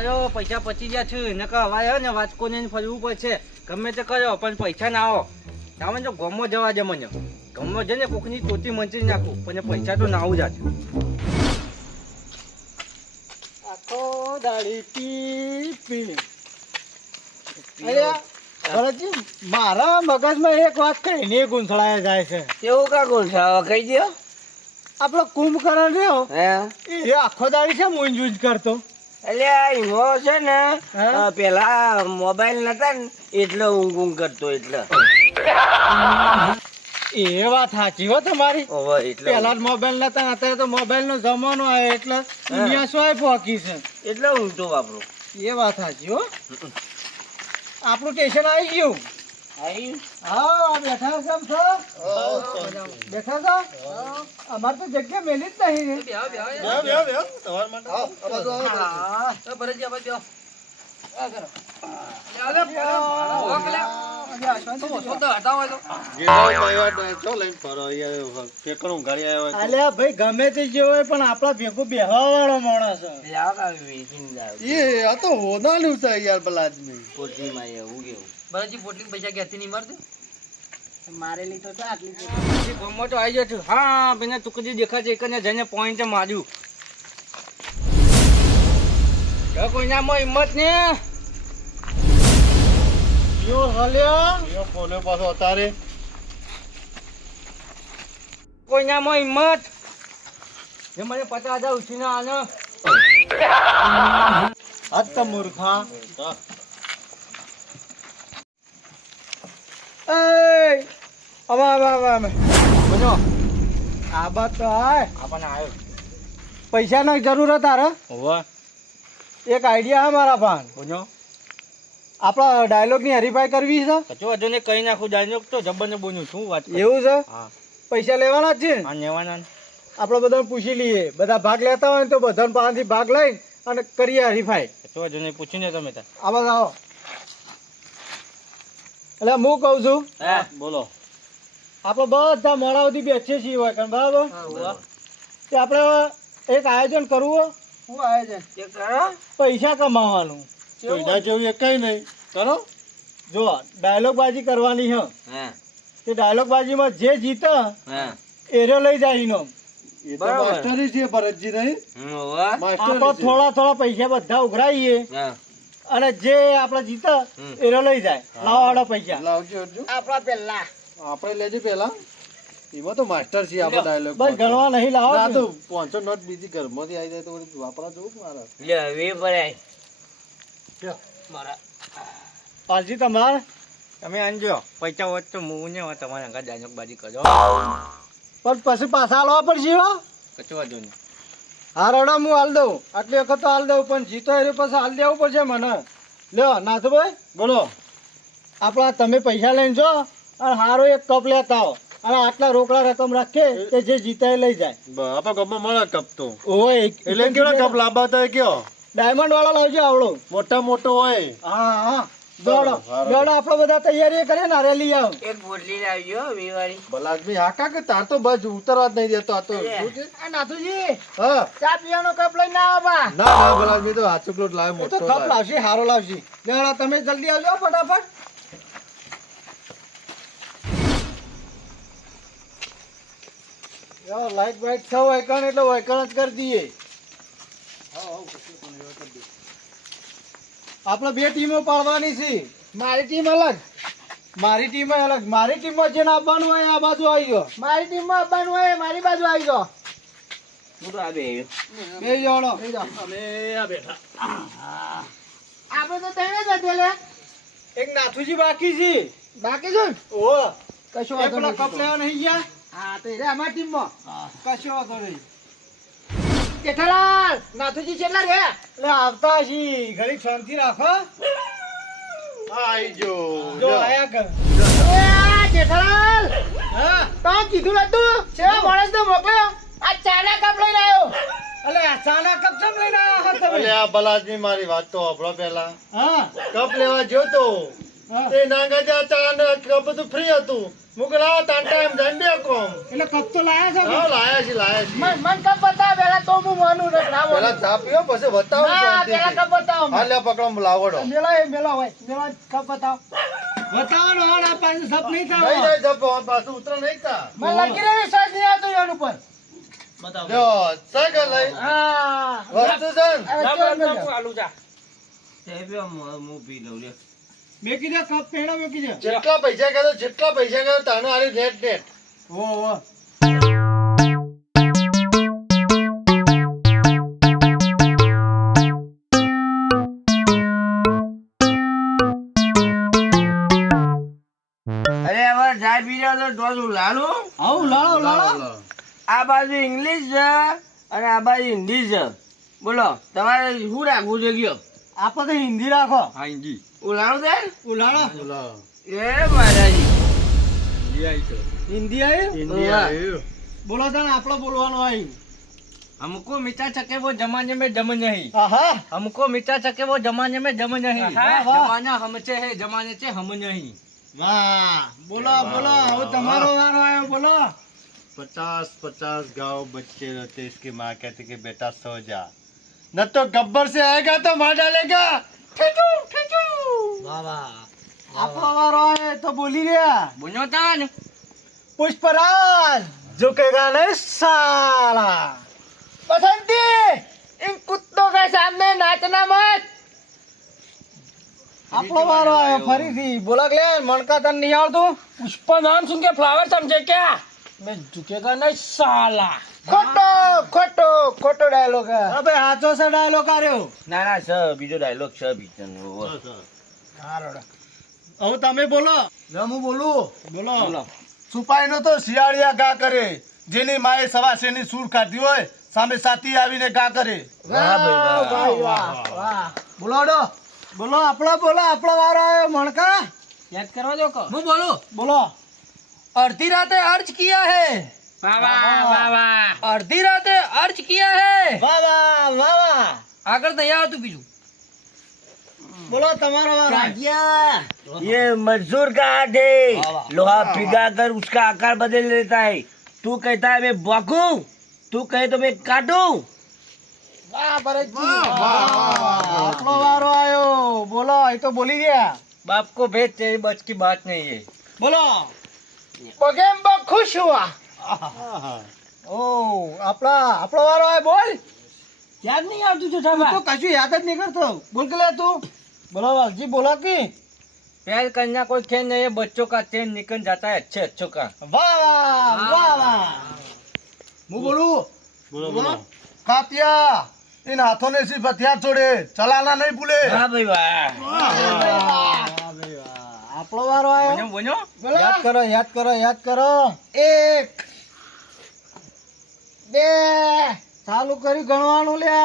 કર્યો પૈસા પચી ગયા છે એને હવાયો ને વાંચકોને ફરવું પડશે ગમે તે કર્યો પણ પૈસા ના આવો તમે જો ગમો જવા દે મને ગમો છે ને કોકની ટોટી મંચી નાખું પણ પૈસા તો ના આવું જ આખો દાડી પી પી ભરતજી મારા મગજમાં એક વાત કહીને ગૂંથળાયા જાય છે. કેવું કા ગોઠાવા કહી દો આપણો કુંભકરણ રહ્યો હે એ આખો દાડી છે મૂંઝ કરતો. એટલે એવો છે ને પેલા મોબાઈલ નતા ને એટલે ઊંઘ કરતો એટલે એ વાત સાચી હો તમારી. એટલે પેલા મોબાઈલ નતા ને અત્યારે તો મોબાઈલ નો જમાનો આવ્યો એટલે દુનિયા શું પહોંચી છે એટલે ઊંઘતો વાપરો એ વાત સાચી હો. આપણું સ્ટેશન આવી ગયું. હા બેઠા છો બેઠા છો અમારે તો જગ્યા મેલી જ નહીં. અલ્યા ભાઈ ગમે તે જે હોય પણ આપડા ભેગું બેહવા વાળો માણસ આ તો હોનાનું છે યાર બલાદમી. મારેલી તો આટલી ગમો તો આવી ગયો છું. હા બેને ટુકડી દેખાશે એક ને જઈને પોઈન્ટ માર્યું કોઈનામાં હિંમત ને યો હલ્યો યો ફોને પાછો અતારે કોઈનામાં હિંમત જે મને 50,000 ઉછીને આનો હત મૂર્ખા. એ અમે બોલો આ બાત તો આય આપણને આવ્યો પૈસા ની જરૂર તારે હોવા એક આઈડિયા હે મારા પાન. બોલો આપડા ડાયલોગ ની હરીફાઈ કરવી છે. કચો હજુ ને કઈ નાખું ડાયલોગ તો જબર ને બોલ્યું શું વાત કરે? એવું છે હા પૈસા લેવાના જ છે. આ નેવાના આપડે બધાને પૂછી લઈએ બધા ભાગ લેતા હોય ને તો બધાને પાસેથી ભાગ લઈ અને કરીએ હરીફાઈ. કચો હજુ ને પૂછીને તમે તાર આવો આવો એટલે હું કઉ છું હા બોલો આપણે બધા મોડા સુધી બેસીએ છીએ હોય કારણ બરાબર તે આપણે એક આયોજન કરવું. શું આયોજન? પૈસા કમાવાનું. પૈસા જેવું એ કઈ નહીં કરો. જો ડાયલોગ બાજી કરવાની છે તે ડાયલોગ બાજીમાં જે જીતે એરો લઈ જાય એનો. એ તો માસ્ટરી છે ભરતજી નહીં આપણે થોડા પૈસા બધા ઉઘરાઈએ અને જે આપણે જીતે એરો લઈ જાય. લાવો હાડો પૈસા લાવજો અર્જુન. આપણા પેલા આપણે લેજો પેલા એમાં તો માસ્ટર છે આપણે ડાયલોગ. બસ ગણવા નહીં લાવો ના તો 500 નોટ બીજી ઘરમાંથી આવી જાય તો વળી વાપરા જવું મારા. પાલજી તમારે તમે આનજો પૈસા હોત તો હું ને તમારે આગળ ડાયલોગ બાજી કરજો પણ પછી પાછા હાલવા પડશે હો. કચો હજુ ને હા રડા હું હાલ દઉં આટલી વખત તો હાલ દઉં પણ જીતો એ પછી હાલ દેવું પડશે મને. લ્યો નાથભાઈ બોલો આપણા તમે પૈસા લઈને જો અને સારો એક કપ લેતા આવો અને આટલા રોકડા રકમ રાખે કે જે જીતે એ લઈ જાય. આપણા કપમાં મળે કપ તો. ઓય એટલે કેવો કપ લાવતા હોય કયો ડાયમંડ વાળો લાવજો આવડો મોટો હોય. હા હા દોડો દોડો આપણે બધા તૈયારી કરીએ ને અરે લઈ આવો. એક બોટલી લાવજો વેવાળી બલાદમી હા કાકે તાર તો બસ ઉતરવા જ નહીં દેતો. આ તો શું છે? આ નાથુજી હા ચા પીવાનો કપ લઈને આવો બા. ના બલાદમી તો હાથ ચોકલેટ લાવે તો મોટો કપ લાવે. લાવશે સારો લાવશે. જરા તમે જલ્દી આવજો ફટાફટ. લાઈટ બાઈટ છ વાયકણ એટલે વાયકણ જ કરી દઈએ. આપણે બે ટીમો પાડવાની છે. મારી ટીમ અલગ મારી ટીમ અલગ. મારી ટીમમાં જેને આપવાનું હોય આ બાજુ આવી ગયો. મારી ટીમમાં આપવાનું હોય મારી બાજુ આવી ગયો. હું તો આ બે બે જોડો અમે આ બેઠા. આપણે તો તને જ લે એક નાથુજી બાકી છે. બાકી છે ઓ કશો વાંધો નહીં. કપ લેવા નહીં ગયા. હા તો રે અમારી ટીમમાં કશો વાંધો નહીં. જેઠાલાલ નાથુજી કેટલા રે એટલે આવતા છી ઘડી શાંતિ રાખો. આઈ જો આયા કર. એ જેઠાલાલ હા તો કીધું નતું સેવા માણસ ને મોકલ્યો આ ચાના કપ લઈને આવ્યો. અલે આ ચાના કપ કેમ લઈને આવ્યા તમે? અલે આ બલાદમી મારી વાત તો સાંભળો પહેલા. હા કપ લેવા ગયો તો એ નાંગા જા ચા ને બધું ફ્રી હતું મુક લાવો તાન ટાઈમ જઈને કોમ એટલે કપ તો લાયા છો હા લાયા છે મન કપ બતાવ પેલા તો હું માનું ને ના પેલા ચા પીઓ પછી બતાવો ના પેલા કપ બતાવો હા લે પકડો લાવડો મેલા હોય મેલા કપ બતાવ બતાવો ને આ પાસે સપ નહીં થાવ નહીં નહીં જબ પાછું ઉતર નહીં તા મને લાગી રહ્યો વિશ્વાસ નહીં આવતો એન ઉપર જો સાગર લઈ હા વસ્તુ છે આલુ જા મેકી દે કપ પેડા મેકી દે જેટલા પૈસા કહેતો તાનો આલી નેટ ઓ ઓ અરે હવે જાય પી રહ્યો તો ડોઝ લાલો આવું લાળો આ બાજુ ઇંગ્લિશ છે અને આ બાજુ હિન્દી છે બોલો તમારે શું રાખવું છે કયો આપણે તો હિન્દી રાખો હા હિન્દી ઉલાળો દે ઉલાળો એ મહારાજી હિન્દી આવી ઇન્ડિયા બોલો તને આપણો બોલવાનો આવી हमको मीठा चके वो जमाने में जम नहीं આહા हमको मीठा चके वो जमाने में जम नहीं वाह, वाह। जमाना हमसे है जमाने से हम नहीं વાહ બોલો બોલો હવે તમારો વારો આવ્યો બોલો 50 गांव बच्चे रहते इसकी माँ कहती कि बेटा सो जा न तो गब्बर से आएगा तो मार डालेगा ठेचू ठेचू વાહ વાહ આપણો વારો આવ્યો તો બોલી રહ્યા बुझो तान पुष्पराज झुकेगा नहीं साला बसंती इन कुत्तों के सामने नाचना मत આપણો વારો આવ્યો ફરીથી બોલા કે મણકા તને નહીં આવતું पुष्पा नाम सुन के फ्लावर समझे क्या मैं झुकेगा नहीं साला ખોટો ખોટો ખોટો ડાયલોગ અબે સાચો છે ડાયલોગ આર્યો ના ના સર બીજો ડાયલોગ છે પિક્ચર હવે તમે બોલો હું બોલું બોલો છુપાઈ નો તો શિયાળિયા ગા કરે જેની માએ સવાસેની સૂર કાઢી હોય સામે સાથી આવીને ગા કરે વાહ ભાઈ વાહ. વાહ વાહ બોલો બોલો આપણો વારો આવ્યો મણકા याद करवा दो को હું બોલું બોલો અડધી રાતે અર્જ કિયા હે वाह वाह वाह वाह અડધી રાતે અર્જ કિયા હે વાહ વાહ વાહ વાહ આગળ નહીં આવતું બીજું બોલો તમારો વારો ये मजदूर का हाथ है लोहा पिघा कर उसका आकार बदल लेता है तू कहता है मैं बकूं तू कहे तो मैं काटूं વાહ ભરતજી વાહ આપણો વારો આવ્યો બોલો એ તો બોલી ગયા बाप को भेज तेरी बच की बात नहीं है બોલો પગેમ બહુ ખુશ હુઆ ઓ આપણો વારો આવ્યો બોલ याद नहीं આવતું તું તો કશું યાદ જ નહીં કરતો બોલ કે લે તું બોલો વાલજી બોલો કે प्यार करना कोई खेल नहीं है बच्चों का तेल निकल जाता है अच्छे अच्छों का વાહ વાહ વાહ હું બોલું बोलो कातिया इन हाथों ने सिर्फ हथियार छोड़े चलाना नहीं भूले हाँ भाई वाह આપણો વારો આવ્યો बोलो बोलो યાદ કરો 1 2 ચાલુ કરી ગણવાનું લ્યા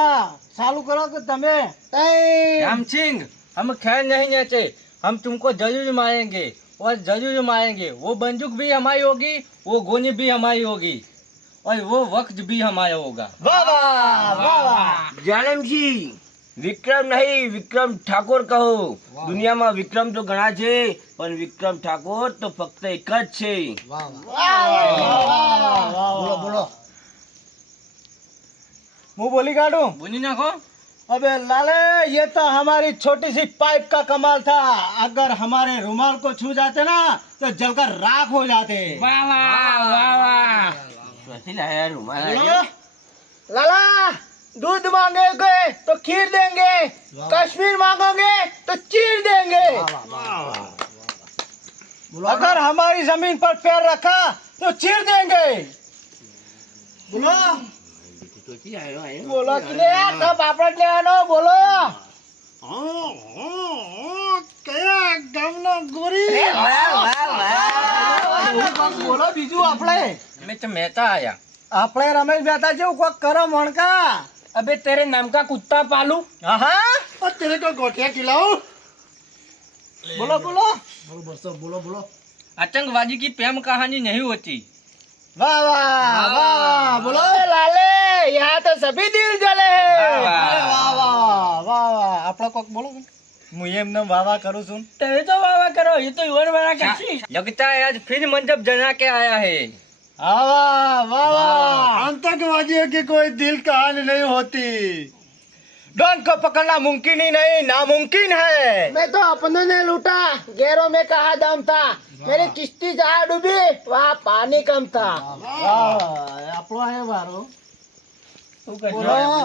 ચાલુ કરો કે તમે 3 राम सिंह हम खेल नहीं लेते हम तुमको जरूर मारेंगे और जरूर मारेंगे वो बंदूक भी हमारी होगी वो गोली भी हमारी होगी और वो वक्त भी हमारा होगा વાહ વાહ વાહ जालिम सिंह विक्रम नहीं विक्रम ठाकुर कहो दुनिया में विक्रम तो घणा छे पण विक्रम ठाकुर तो फक्त एक ज छे બોલો બોલો હું બોલી કાઢું बोली ना को अबे लाले ये तो हमारी छोटी सी पाइप का कमाल था अगर हमारे रुमाल को छू जाते ना तो जलकर राख हो जाते वाह वाह वाह वाह कैसी लाया रुमाल बोलो लाला दूध मांगोगे तो खीर देंगे कश्मीर मांगोगे तो चीर देंगे अगर हमारी जमीन पर पैर रखा तो चीर देंगे बोलो बोलो कि ले कब आपड़ लेવાનો બોલો કયા ગામનો ગોરી બોલો બીજું આપણે मैं तो मेहता आया આપણે રમેશ મહેતા જેવું કોક કરો મણકા अबे तेरे नाम का कुत्ता पालू હા और तेरे को गोटियां खिलाऊं બોલો બોલો बोलो आतंकवादी की प्रेम कहानी नहीं होती વાહ વાહ વાહ બોલો લાલે यहाँ तो सभी दिल जले हैं वाह, वाह। અરે વાહ વાહ વાહ વાહ આપણો કોક બોલો હું એમને વાવા કરું છું તમે તો વાવા કરો એ તો ઈવન વાળા કરશી लगता है आज फिर मंडप जना के आया है वाह वाह आतंकवादियों की कोई दिल कहानी नहीं होती डॉन को पकड़ना मुमकिन ही नहीं नामुमकिन है मैं तो अपनों ने लूटा गैरों में कहा दम था मेरी किश्ती जहाँ डूबी वहाँ पानी कम था આપણો હે વારો શું કરશો બોલો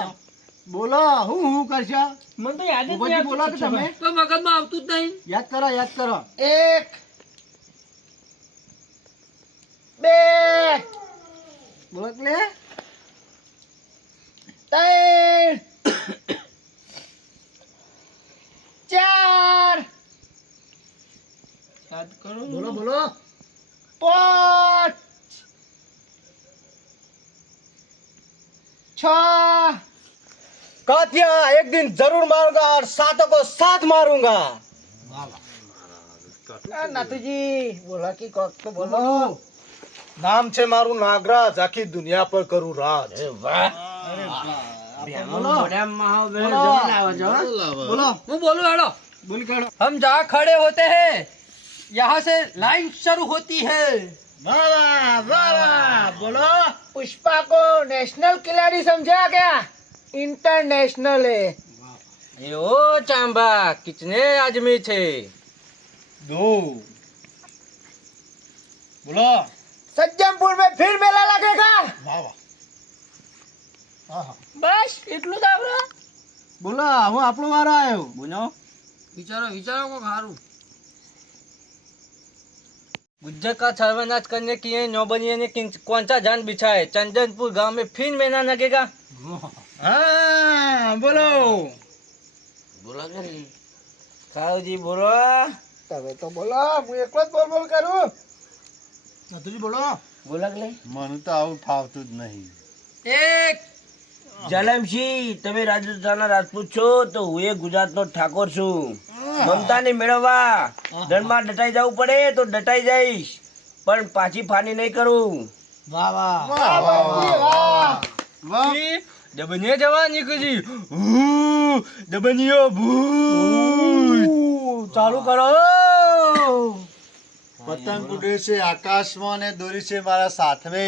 બોલો હું કરશો મને તો યાદ જ ભૂપતજી નહીં બોલો કે તમે તો મગજમાં આવતું જ નહીં યાદ કરો 1 2 બોલો એટલે 3 4 યાદ કરો બોલો 5 6 कातिया एक दिन जरूर मारूंगा और सातों को साथ मारूंगा नाथूजी बोला कि कोक तो बोलो नाम છે મારું નાગરાજ આખી દુનિયા પર કરું રાજ बोलो मैं बोलूं हेलो बोल के हम जहाँ खड़े होते हैं यहाँ से लाइन शुरू होती है बोलो पुष्पा को नेशनल खिलाड़ी समझा क्या इंटरनेशनल है ये ओ चांबा कितने आदमी थे દો બોલો सज्जनपुर में फिर मेला लगेगा વાહ વાહ બસ એટલું જ આવડે बोलो હું આપણો વારો આવ્યો बोलो વિચારો કોક સારું गुज्जर का सर्वनाश करने की ये नौबनिया ने कौन सा जान बिछा है चंदनपुर गांव में फिर मेला लगेगा हाँ बोलो બોલો કે કાળુજી બોલો તમે તો બોલો હું એકલો જ બોલ કરું નાથુજી બોલો બોલો કે મને તો આવું ફાવતું જ નહીં એક જલમસિંહ તમે રાજસ્થાનના રાજપૂત છો તો હું એ ગુજરાતનો ઠાકોર છું મમતાને મેળવવા રણમાં ડટાઈ જવું પડે તો ડટાઈ જઈશ પણ પાછી ફાની નહીં કરું વાહ વાહ વાહ जबने जवानी कुजी દબનિયો ભૂત ચાલુ કરો પતંગ ઉડે છે આકાશમાં ને દોરી છે મારા સાથમે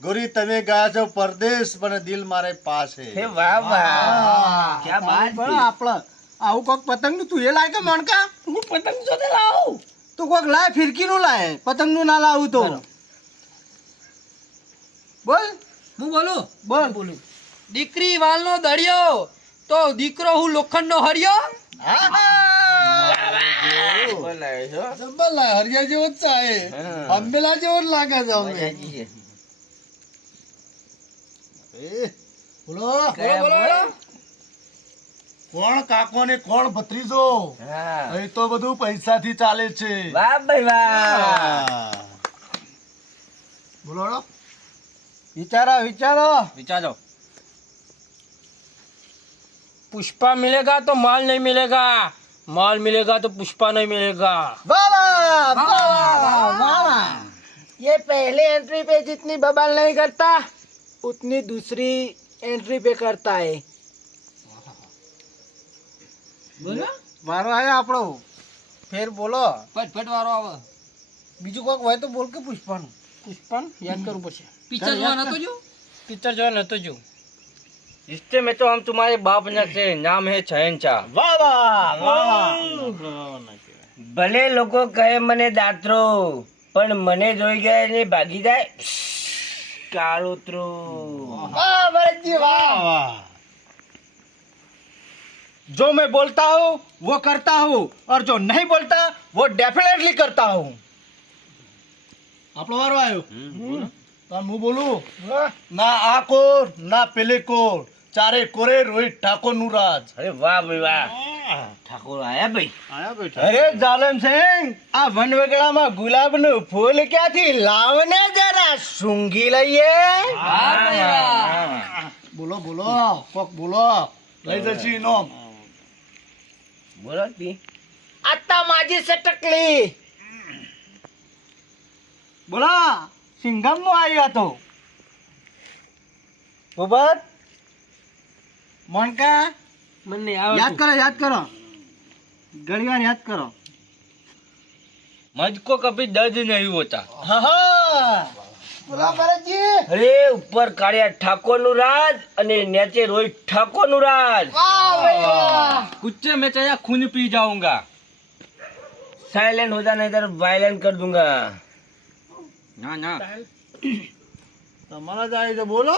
ગોરી તમે ગયા છો પરદેશ પણ દિલ મારે પાસ હે છે વાહ વાહ ક્યાં બાત પણ આપણે આવું કોક પતંગ નું તું એ લાય કે મણકા હું પતંગ જોતે લાવું તું કોક લાય ફિરકી નું લાય પતંગ નું ના લાવું તો બોલ હું બોલું બોલ દીકરી વાલનો દળિયો તો દીકરો હું લોખંડનો હરિયો બોલાય છો જબ્બલા હરિયા જેવો જ છે અંબેલા જેવો જ લાગે છે અમને બોલો બોલો કોણ કાકો ને કોણ ભત્રીજો હા અહીં તો બધું પૈસા થી ચાલે છે વાહ ભાઈ વાહ બોલો વિચારો विचारो पुष्पा मिलेगा तो माल नहीं मिलेगा माल मिलेगा तो पुष्पा नहीं मिलेगा वाह ये पहले एंट्री पे जितनी बवाल नहीं करता उतनी दूसरी एंट्री पे करता है बोलो वारो आया આપણો ફેર બોલો फटफट वारो आवे બીજું કોક હોય તો બોલ કે પુષ્પાનું યાદ કરવું પડશે पिक्चर जो न तो जो पिक्चर जो न तो जो रिश्ते में तो हम तुम्हारे बाप न थे नाम है शहनशाह ભલે લોકો કહે મને દાતરો પણ મને જોઈ ગયા ને ભાગી જાય કાળોતરો વાહ ભરતજી વાહ जो मैं बोलता हूँ वो करता हूँ और जो नहीं बोलता वो डेफिनेटली करता हूँ આપણો વારો આવ્યો હું બોલું ના આ કોર ના પેલે કોર ચારે કોરે રોહિત ઠાકોર નું રાજ અરે વાહ ભાઈ વાહ ઠાકોર આયા ભાઈ અરે જાલમ સિંહ આ વનવગડામાં ગુલાબનું ફૂલ ક્યાંથી લાવને જરા સૂંઘી લઈએ બોલો કોક બોલો લઈ જશી નો બોલો તી आता माझी सटकली બોલા સિંઘમ નો આવ્યો હતો ભૂપત મણકા મને યાદ કરો घड़ी बार याद करो। मुझको कभी दर्द नहीं होता। हाँ हाँ बोला भरत जी। અરે ઉપર કાળિયા ઠાકોર નું રાજ અને નીચે રોહિત ઠાકોર નું રાજ. वाह भाई वाह। कुत्ते में चाहे खून पी जाऊंगा। साइलेंट हो जा नहीं तो वायलेंट कर दूंगा. ना ना તમારા જાય તો બોલો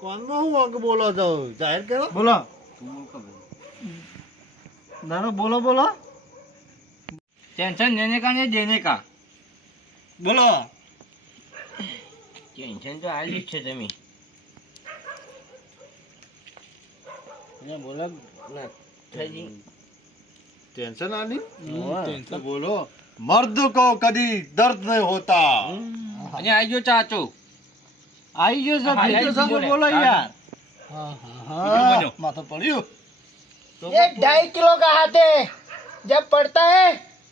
કોનમાં હું અંગ બોલો છો જાહેર કરો બોલો ના ના બોલો બોલો टेंशन लेने का नहीं देने का। બોલો ટેન્શન તો આલી જ છે તમે. બોલો નાથાજી. ટેન્શન આની હા. तो बोलो मर्द को कभी दर्द नहीं होता અને આજો ચાચો आई जो सब हाँ, ठीक है, सब बोले। बोलो हाँ। यार हाँ माथा पड़ियो ये 2.5 किलो का हाथ है, जब पड़ता है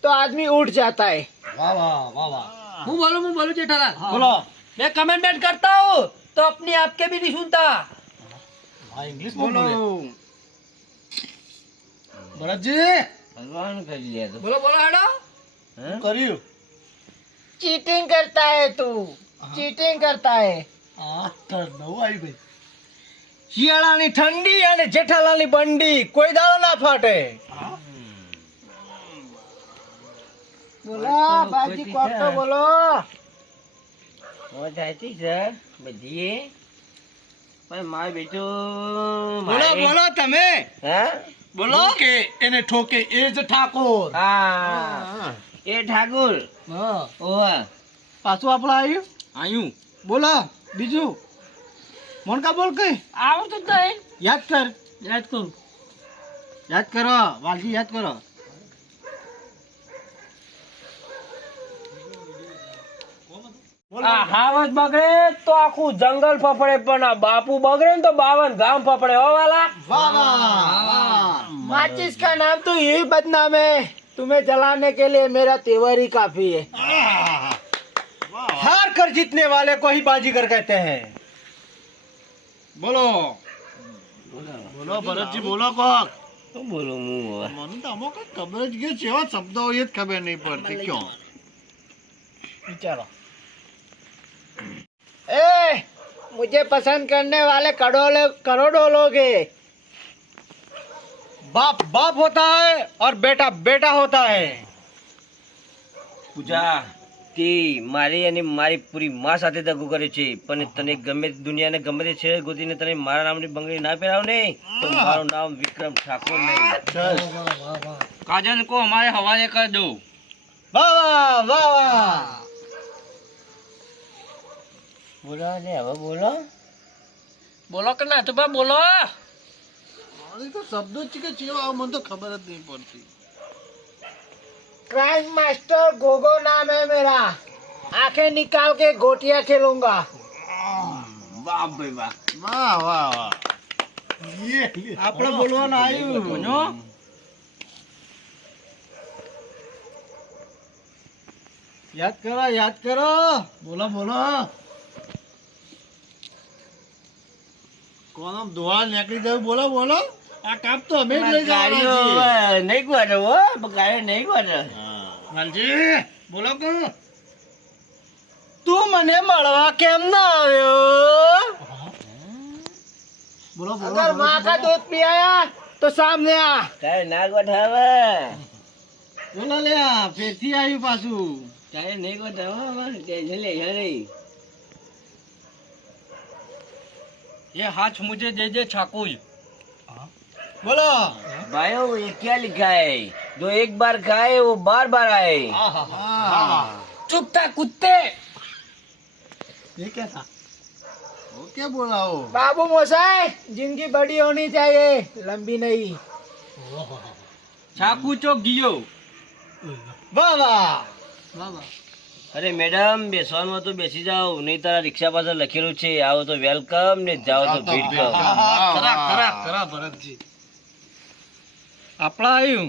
तो आदमी उठ जाता है। वाह वाह वाह वाह હું બોલું જેઠાલાલ. बोलो मैं कमेंटमेंट करता हूँ तो अपनी आपके भी नहीं सुनता. हाँ इंग्लिश बोलो बोलो भरत जी ભગવાન કરી લે તો. बोलो बोलो हेडो. હા? करियो चीटिंग करता है तू, चीटिंग करता है। हाँ नव आई भाई શિયાળાની ઠંડી અને જેઠાલાલની બંડી કોઈ દાડો ના ફાટે. बोलो बाजी कौन तो बोलो। મોજ આવી છે બધી. પણ મારે બેટો बोलो बोलो तमे હા बोलो के एने ठोके एज ठाकोर હા એ ઠાકોર. हाँ ઓવા पाछो आपला आयु આયું बोला बीजू मोन का बोल के આવડતું જ નહીં. याद कर યાદ કરું. याद करो वालजी याद करो આ હાવજ બગડે તો આખું જંગલ ફફડે પણ આ બાપુ બગડે ને તો 52 ગામ ફફડે. હો વાલા. वाह वाह माचिस का नाम तो यही बदनाम है, तुम्हें जलाने के लिए मेरा तेवर ही काफी है। हार कर जीतने वाले को ही बाजीगर कहते हैं बोलो बोलो भरत जी बोलो कोक શું બોલું હું હવે? મને તો અમુક ખબર જ કે કેવા શબ્દો એ જ ખબર નહીં પડતી ક્यों चलो ए, मुझे पसंद करने वाले करोड़ों लोग हैं। बाप बाप होता है और बेटा बेटा होता है પૂજા તે મારી અને મારી પૂરી માં સાથે દગો કરે છે પણ તને ગમે તે દુનિયાને ગમે તે છે ગોતીને તને મારા નામની બંગડી ના પહેરાવ ને તો મારું નામ વિક્રમ ઠાકોર નહીં. काजल को हमारे हवाले कर दो। वाह वाह वाह वाह બોલો ને હવે બોલો. બોલો કે ના તો બા બોલો. અરે તો શબ્દો છે કે કેવા મને તો ખબર જ નહીં પડતી क्राइम मास्टर गोगो नाम है मेरा, आंखें निकाल के गोटियां खेलूंगा। વાહ ભાઈ વાહ. વાહ વાહ વાહ આપણે બોલવાનું આવ્યું બોલો યાદ કરો બોલો બોલો કોણ આમ દુહાળ નીકળી ગયું બોલો બોલો આ કાપ તો અમે જ લઈ જવાના ગાડીઓ છીએ હવે નહીં ગોઠે હો ગાડીઓ નહીં ગોઠે. વાલજી બોલો કો તું મને મળવા કેમ ના આવ્યો બોલો બોલો अगर माँ का दूध पियाया तो सामने आ। તારે ના ગોઠે હવે. બોલો લે ફેરથી આવ્યું પાછું તારે નહીં ગોઠે હો હવે ટેન્શન લે નહીં. ये हाथ मुझे दे दे छाकुल। બોલો भाइयों ये क्या लिखा है जो एक बार खाए वो बार बार आए. ચૂપ થા કુત્તે. ये क्या था वो क्या बोला वो बाबू मोसाई, जिंदगी बड़ी होनी चाहिए, लंबी नहीं। छाकू चो गियो। वाह वाह અરે મેડમ બેસવાનું હતું બેસી જાઓ નહીં તારા રિક્ષા પાસે લખેલું છે આવો તો વેલકમ ને જાઓ તો વેલકમ. ખરા ખરા ખરા ભરતજી આપણા આવ્યું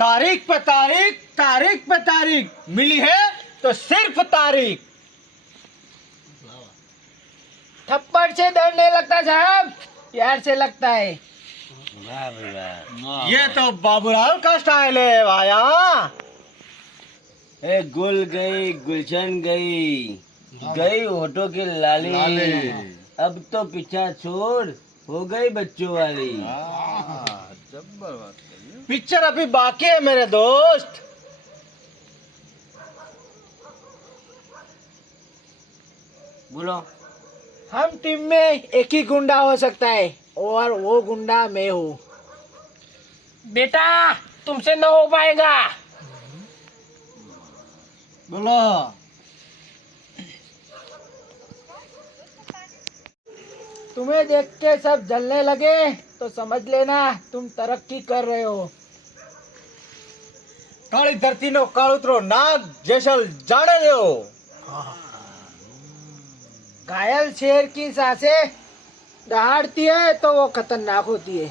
तारीख पे तारीख मिली है तो सिर्फ तारीख थप्पड़ से डर नहीं लगता साहब, प्यार से लगता है। વાહ ભાઈ વાહ. ये तो बाबूराव का स्टाइल है भाई. हाँ ए गुल गई गुलशन गई गई होठों की लाली, अब तो पीछा छोड़ हो गई बच्चों वाली. पिक्चर अभी बाकी है मेरे दोस्त. बोलो. हम टीम में एक ही गुंडा हो सकता है और वो गुंडा मैं हूँ। बेटा तुमसे न हो पाएगा। बोलो. तुम्हें देख के सब जलने लगे तो समझ लेना तुम तरक्की कर रहे हो। કાળી ધરતીનો કાળુતરો નાગ જેસલ જાણે દેવો. घायल शेर की सांसें दहाड़ती है तो वो खतरनाक होती है।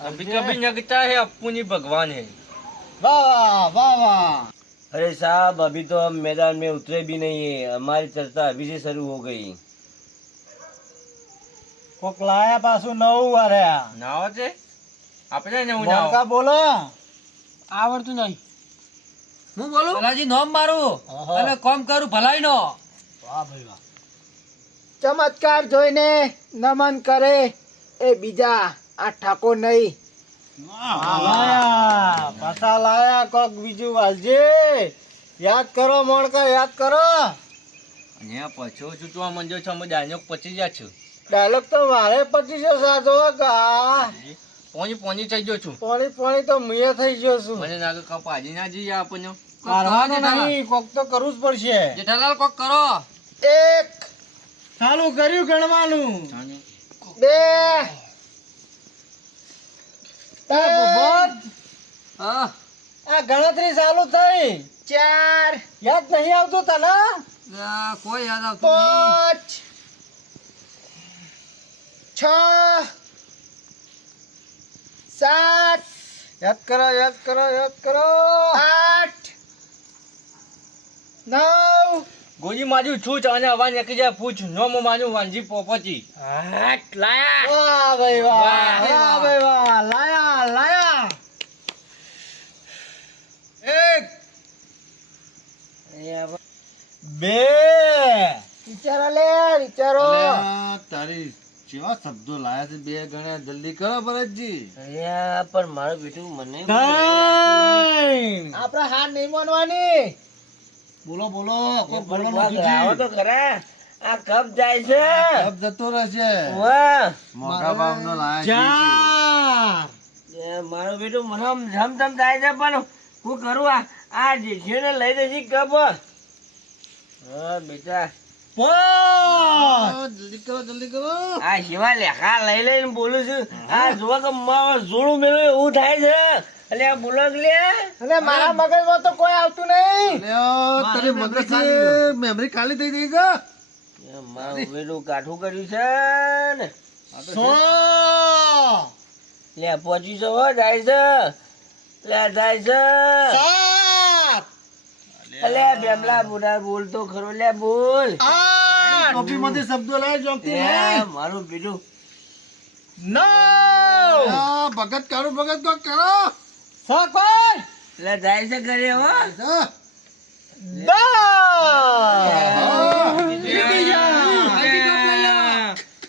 कभी कभी लगता है अपनी भगवान है। વાહ વાહ વાહ વાહ. अरे साहब अभी तो हम मैदान में उतरे भी नहीं है, हमारी चर्चा अभी से शुरू हो गई. કોક લાયા પાછું નવું વારે. નાવો છે આપણે ને હું મોનકા નાવો બોલો. आवड़तु नहीं। હું બોલું ભલાજી નોમ મારું અને કોમ કરું ભલાઈ નો. વાહ ભાઈ વાહ. चमत्कार જોઈને નમન કરે એ બીજા આ ઠાકોર નહીં। લાયા પાછા લાયા કોક બીજું વાલજે. યાદ કરો મોણકા યાદ કરો. અહીંયા પછો છૂટવા મંડ્યો છે, અમે ડાયલોગ પચી ગયા છું. ડાયલોગ તો મારે 25 સાચો કા. પોણી થઈ ગયો છું. પાણી પાણી તો મુએ થઈ ગયો છું. મને લાગે કપાજી ના જઈએ આપણને. કરવાનું નહીં, કોક તો કરવું જ પડશે. જેઠાલાલ કોક કરો. એક ચાલુ કર્યું ગણવાનું. બે ભૂપત, હા આ ગણતરી ચાલુ થઈ. ચાર યાદ નહીં આવતું તને? કોઈ યાદ આવતું નહીં. પાંચ છ સાત યાદ કરો યાદ કરો યાદ કરો. આઠ નવ ગોજી માજુ છૂટ અને અવાજ નીકળી જાય પૂછ નો મો માજુ વાંજી પોપચી. આઠ લાયા। વાહ ભાઈ વાહ. વાહ, વાહ ભાઈ વાહ. લાયા લાયા. એક બે. વિચારો લે વિચારો। અલ્યા, તારી કેવા શબ્દો લાયા છે. બે ગણ્યા જલ્દી કરો ભરતજી. અલ્યા પણ મારું બેટું મને ત્રણ. આપણે હાર નહીં માનવાની। બોલો બોલો કોક બોલો આવો તો ખરા. આ કપ જાય છે. કબ જતો રહેશે. વાહ મોટા બાપનો લાયા. ચાર. એ મારું બેટું મને આમ ધમ થાય છે પણ હું કરું આ જેઠીઓને લઈ જશે કપ. હા બેટા પાંચ. જલ્દી કરો જલ્દી કરો. આ સિવા લેખા લઈ લઈને બોલું છું. આ જોવા કે મારું જોડું મેળવું એવું થાય છે. એટલે આ બોલો લે અને મારા મગજમાં તો કોઈ આવતું નહીં। અલ્યા, તારી મગજ મેમરી ખાલી થઈ ગઈ છે. મારું બેટું કાઠું કર્યું છે ને. સો. લે 2500 હો જાય છે. લે જાય છે. સાત. અલે બેમલા બુડા બોલ તો ખરો. લે બોલ. આઠ. ટોપીમાંથી શબ્દો લાય જોગતી લે નહીં. મારું બેટું નવ. ભગત કરો ભગત કોક કરો. કોઈ. લે જાય છે ઘરે હો.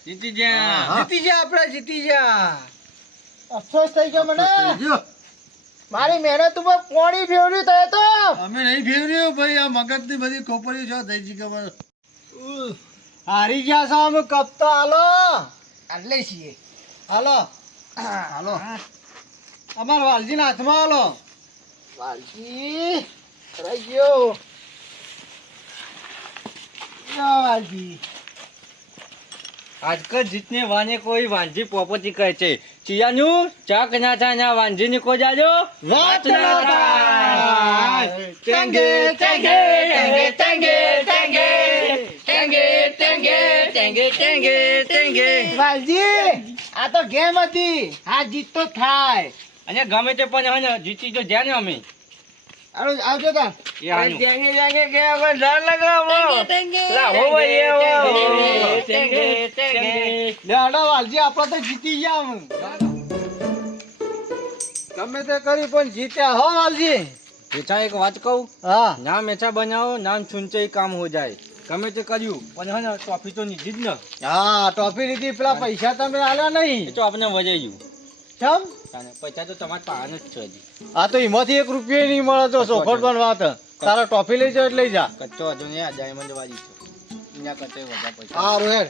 જીતી જા. જીતી જા આપણે જીતી જા। અફસોસ થઈ ગયો મને। મારી મહેનત ઉપર પાણી ફેરવ્યું તે તો। અમે નહીં ફેરવ્યું ભાઈ. આ મગજ ની બધી ખોપરીઓ છે થઈ ગઈ ખબર. હારી ગયા છો અમે. કપ તો હાલો આટલે છીએ। હાલો હાલો. અમાર વાલજી ના હાથમાં હાલો. વાલજી રહી ગયો। યો વાલજી આજકલ જીતને વાને કોઈ વાંજી પોપચી કહે છે. ચિયાનું ચાક ના થાય ના વાંજી ની કોઈ જાજો વાત ના થાય. ટેંગે ટેંગે ટેંગે ટેંગે ટેંગે ટેંગે ટેંગે ટેંગે ટેંગે ટેંગે. વાલજી આ તો ગેમ હતી। હા જીત તો થાય। અને ગમે તે પણ હે ને જીતી તો જ્યાં ને અમે આવજો તાર એ આનું. ટેંગે ટેંગે કે હવે ધાર લગાવો લાવો ભાઈ લે હડો વાલજી આપણે તો જીતી ગયા અમે. ગમે તે કરી પણ જીત્યા હો વાલજી. મેચા એક વાત કહું, હા ના મેચા બનાવો નામ છુંચે કામ હો જાય. ગમે તે કર્યું પણ હે ને ટ્રોફી તો નીધી જ ને. હા ટોપી લીધી પેલા પૈસા તમે આલ્યા એ નહીં તો આપણે વજાઈ ગયું. ચમ તાને પૈસા તો તમારે પાવાનું જ છે હજી. આ તો એમાંથી 1 રૂપિયો નહીં મળે તો ચોખટ પણ વાત તારા ટોપી લઈ જાઓ એટલે લઈ જા કચ્ચો હજુ નહીં આ ડાયમંડ વાળી છે. અહીંયા કચ્ચે વધારે પૈસા. સારું હેડ